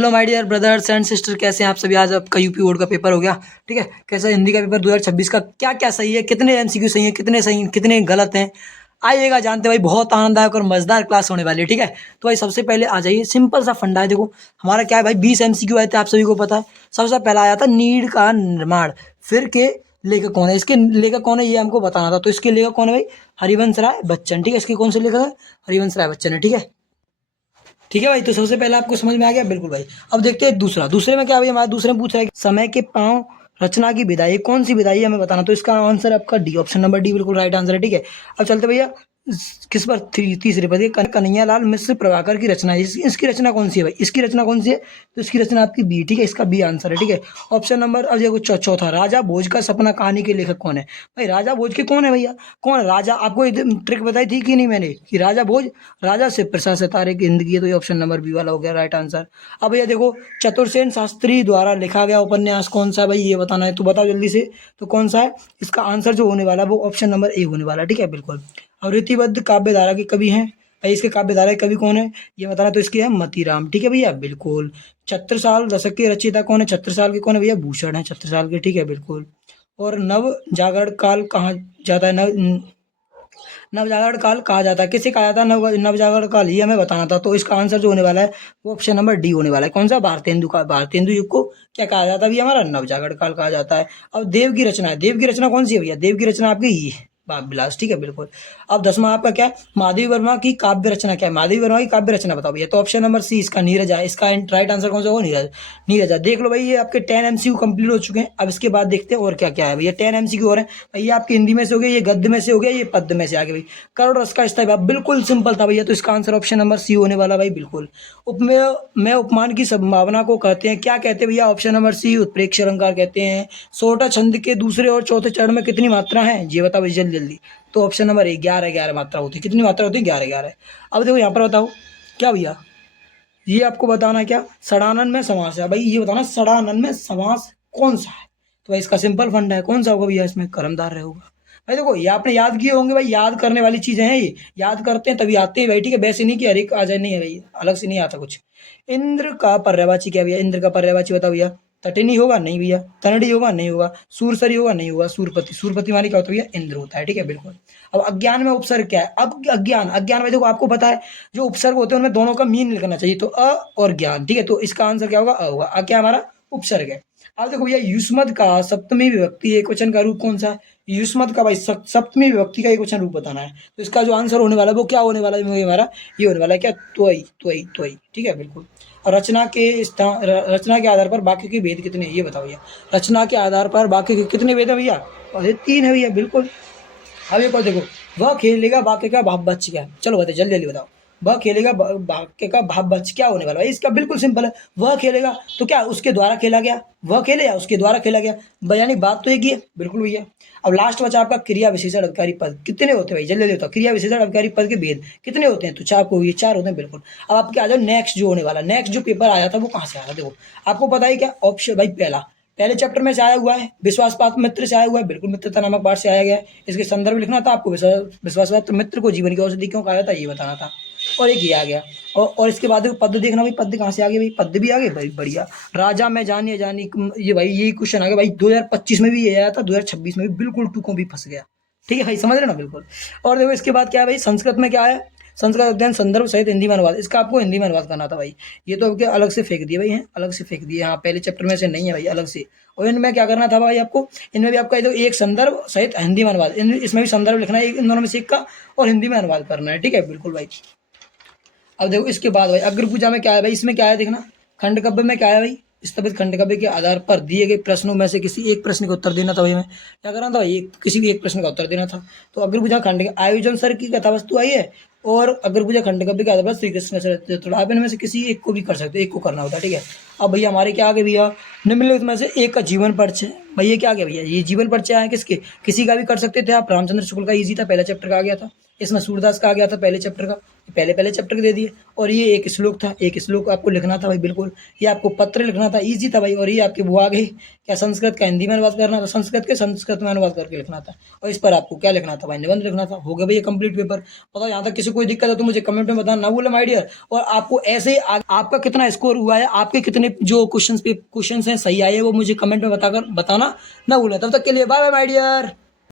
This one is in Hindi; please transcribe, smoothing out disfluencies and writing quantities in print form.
Hello my dear brothers and sister, कैसे हैं आप सभी। आज आपका यूपी बोर्ड का पेपर हो गया, ठीक है। कैसा हिंदी का पेपर 2026 का क्या क्या सही है, कितने एमसीक्यू सही हैं, कितने गलत हैं, आइएगा जानते हैं भाई। बहुत आनंददायक और मजेदार क्लास होने वाली है, ठीक है। तो भाई सबसे पहले आ जाइए, सिंपल सा फंडा है। देखो हमारा क्या है भाई, 20 एमसीक्यू आए थे, आप सभी को पता है। सबसे पहला आया था नीड का निर्माण, फिर के लेखक कौन है, इसके लेखक कौन है ये हमको बताना था। तो इसके लेखक कौन है भाई, हरिवंश राय बच्चन, ठीक है। इसके कौन से लेखक है, हरिवंश राय बच्चन है, ठीक है। ठीक है भाई, तो सबसे पहले आपको समझ में आ गया, बिल्कुल भाई। अब देखते हैं दूसरे में क्या भाई, हमारे दूसरे में पूछ रहा है कि समय के पांव रचना की विधाई, कौन सी विधाई है हमें बताना। तो इसका आंसर आपका डी, ऑप्शन नंबर डी बिल्कुल राइट आंसर है, ठीक है। अब चलते भैया किस पर, तीसरे पर कन्हैया लाल मिश्र प्रभाकर की रचना है। इसकी रचना कौन सी है भाई, इसकी रचना कौन सी है। तो इसकी रचना आपकी बी, ठीक है। इसका बी आंसर है, ठीक है। ऑप्शन नंबर अब देखो चौथा, राजा भोज का सपना कहानी के लेखक कौन है भाई। राजा भोज के कौन है भैया, कौन है राजा। आपको ट्रिक बताई थी कि नहीं मैंने, कि राजा भोज राजा से प्रसाद सितारे की जिंदगी है। तो ये ऑप्शन नंबर बी वाला हो गया राइट आंसर। अब भैया देखो, चतुर्सेन शास्त्री द्वारा लिखा गया उपन्यास कौन सा है भाई, ये बताना है। तो बताओ जल्दी से, तो कौन सा है। इसका आंसर जो होने वाला है वो ऑप्शन नंबर ए होने वाला है, ठीक है बिल्कुल। और रीतिबद्ध काव्य धारा के कवि हैं भाई, इसके काव्य धारा के कवि कौन है ये बताना। तो इसके है मतीराम, ठीक है भैया बिल्कुल। छत्रसाल दशक के रचयिता कौन है, छत्रसाल के कौन है भैया, भूषण है छत्रसाल के, ठीक है बिल्कुल। और नव जागरण काल कहा जाता है, नवजागरण काल कहा जाता है, किसे कहा जाता है नवजागरण काल, ये हमें बताना था। तो इसका आंसर जो होने वाला है वो ऑप्शन नंबर डी होने वाला है। कौन सा, भारतेंदु का, भारतेंदु युग को क्या कहा जाता है भैया, हमारा नवजागरण काल कहा जाता है। अब देव की रचना है, देव की रचना कौन सी है भैया, देव की रचना आपकी ये बाप विलास, ठीक है बिल्कुल। अब 10वां आपका क्या है, माधवी वर्मा की काव्य रचना क्या है, माधवी वर्मा की काव्य रचना बताओ भैया। तो ऑप्शन नंबर सी इसका नीरजा है। इसका राइट आंसर कौन सा होगा, नीरज, नीरजा। देख लो भाई, ये आपके 10 एमसीक्यू कंप्लीट हो चुके हैं। अब इसके बाद देखते हैं और क्या क्या है भैया। 10 एमसीक्यू और है भाई, ये आपकी हिंदी में से हो गया, ये गद्य में से हो गया, ये पद्य में से आ गया भाई। करोड़ रस का स्तर बिल्कुल सिंपल था भैया। तो इसका आंसर ऑप्शन नंबर सी होने वाला भाई बिल्कुल। उपमेय में उपमान की संभावना को कहते हैं, क्या कहते हैं भैया, ऑप्शन नंबर सी उत्प्रेक्ष अलंकार कहते हैं। सोटा छंद के दूसरे और चौथे चरण में कितनी मात्रा है ये बताओ जल्दी जल्दी। तो ऑप्शन नंबर ए 11 मात्रा होती है। कितनी मात्रा होती है, 11। अब देखो यहाँ पर बताओ क्या भैया, ये आपको बताना है क्या, षडानन में समास है भाई, ये बताना षडानन में समास कौन सा है। तो भाई इसका सिंपल फंड है, कौन सा होगा भैया, इसमें कर्मधारय होगा भाई। देखो ये आपने याद किए होंगे भाई, याद करने वाली चीजें हैं ये, याद करते हैं तभी आते हैं भाई, ठीक है। वैसे नहीं कि हर एक आ जाए, नहीं है भाई, अलग से नहीं आता कुछ। इंद्र का पर्यायवाची क्या भैया, इंद्र का पर्यायवाची बताओ भैया। तटिनी होगा, नहीं भैया। तनड़ी होगा, नहीं होगा। सूरसरी होगा, नहीं होगा। सूरपति, सूरपति मानी क्या होता है भैया, इंद्र होता है, ठीक है बिल्कुल। अब अज्ञान में उपसर्ग क्या है, अब अज्ञान, अज्ञान में देखो आपको पता है जो उपसर्ग होते हैं उनमें दोनों का मीन लिखना चाहिए। तो अ और ज्ञान, ठीक है। तो इसका आंसर क्या होगा, अ होगा। अ क्या हमारा उपसर्ग है। अब देखो भैया, युष्मद का सप्तमी विभक्ति एक वचन का रूप कौन सा है। युष्मद का भाई सप्तमी विभक्ति का एक वचन रूप बताना है। तो इसका जो आंसर होने वाला है वो क्या होने वाला है हमारा, ये होने वाला है क्या, त्वयी, त्वयी, त्वयी, ठीक है बिल्कुल। और रचना के आधार पर वाक्य के भेद कितने हैं ये बताओ भैया। रचना के आधार पर वाक्य के कितने भेद है भैया, अरे 3 है भैया बिल्कुल। अब एक और देखो, वह खेलेगा वाक्य का भाव बच गया, चलो बताओ जल्दी जल्दी बताओ। वह खेलेगा वाक्य का भाव बच क्या होने वाला है, इसका बिल्कुल सिंपल है। वह खेलेगा तो क्या उसके द्वारा खेला गया, वह खेले या उसके द्वारा खेला गया, यानी बात तो एक ही है बिल्कुल भैया। अब लास्ट बचा आपका क्रिया विशेषण अधिकारी पद, कितने होते हैं भाई जल्दी जल्दी बताओ। क्रिया विशेषण अधिकारी पद के भेद कितने होते हैं, तो 4 को ये 4 होते हैं बिल्कुल। अब आपके आ जाओ नेक्स्ट जो होने वाला, नेक्स्ट जो पेपर आया था वो कहाँ से आया था, देखो आपको पता है क्या, ऑप्शन भाई पहले चैप्टर में से आया हुआ है, विश्वास पात्र मित्र से आया हुआ है, बिल्कुल मित्रता नामक पाठ से आया गया है। इसके संदर्भ लिखना था आपको, विश्वास पात्र मित्र को जीवन की औषधि क्यों कहा जाता है ये बताना था। और एक ये आ गया, और इसके बाद पद देखना भाई, पद कहाँ से आ गए भाई, पद भी आ गए भाई, बढ़िया। राजा में जानिए जानी, ये भाई यही क्वेश्चन आ गया भाई, 2025 में भी ये आया था, 2026 में भी बिल्कुल टूकों भी फंस गया, ठीक है भाई, समझ रहे ना बिल्कुल। और देखो इसके बाद क्या है भाई, संस्कृत में क्या है, संस्कृत अध्ययन संदर्भ सहित हिंदी में अनुवाद, इसका आपको हिंदी में अनुवाद करना था भाई। ये तो आपके अलग से फेंक दिए भाई, हैं अलग से फेंक दिए, हाँ पहले चैप्टर में से नहीं है भाई, अलग से। और इनमें क्या करना था भाई आपको, इनमें भी आपका एक संदर्भ सहित हिंदी में अनुवाद, इसमें भी संदर्भ लिखना है इन दोनों में से एक का, और हिंदी में अनुवाद करना है, ठीक है बिल्कुल भाई। अब देखो इसके बाद भाई अग्र पूजा में क्या है भाई, इसमें क्या है देखना, खंड काव्य में क्या है भाई, स्थपित खंड काव्य के आधार पर दिए गए प्रश्नों में से किसी एक प्रश्न का उत्तर देना था भाई, हमें क्या करना था भाई, किसी भी एक प्रश्न का उत्तर देना था। तो अग्र पूजा खंड के आयोजन सर की कथा वस्तु आई है, और अग्र पूजा खंड काव्य के आधार पर श्री कृष्ण चरित्र, आप इनमें से किसी एक को भी कर सकते हो, एक को करना होता है, ठीक है। अब भैया हमारे क्या आ गए भैया, निम्नलिखित में से एक का जीवन परिचय, भैया क्या आ गया भैया, ये जीवन परिचय है किसके, किसी का भी कर सकते थे आप, रामचंद्र शुक्ल का ईजी था, पहला चैप्टर का आ गया था। इसमें सूरदास का आ गया था पहले चैप्टर का, पहले चैप्टर के दे दिए। और ये एक श्लोक था, एक श्लोक आपको लिखना था भाई बिल्कुल। ये आपको पत्र लिखना था, ईजी था भाई। और ये आपके वो आ गए क्या, संस्कृत का हिंदी में अनुवाद करना था, संस्कृत के संस्कृत में अनुवाद करके लिखना था। और इस पर आपको क्या लिखना था भाई, निबंध लिखना था। हो गया भाई ये कंप्लीट पेपर। बताओ यहाँ तक किसी कोई दिक्कत है तो मुझे कमेंट में बताना ना भूलें माय डियर। और आपको ऐसे आपका कितना स्कोर हुआ है, आपके कितने जो क्वेश्चन हैं सही आए हैं, वो मुझे कमेंट में बताना ना भूलें। तब तक के लिए बाय बाय माय डियर।